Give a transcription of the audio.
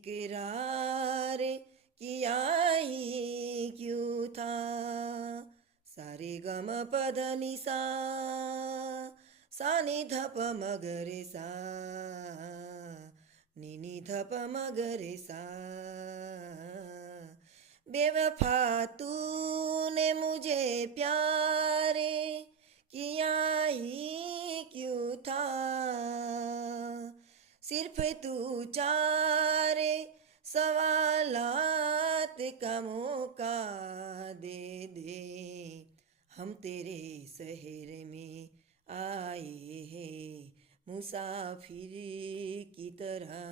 इकरार किया ही क्यों था। सारे गम पद निसा सा नि ध प म ग रे सा नि ध प म ग रे सा। बेवफा तूने मुझे प्यार किया ही क्यों था। सिर्फ तू चार सवालात का मौका दे दे। हम तेरे शहर में आए हैं मुसाफिर की तरह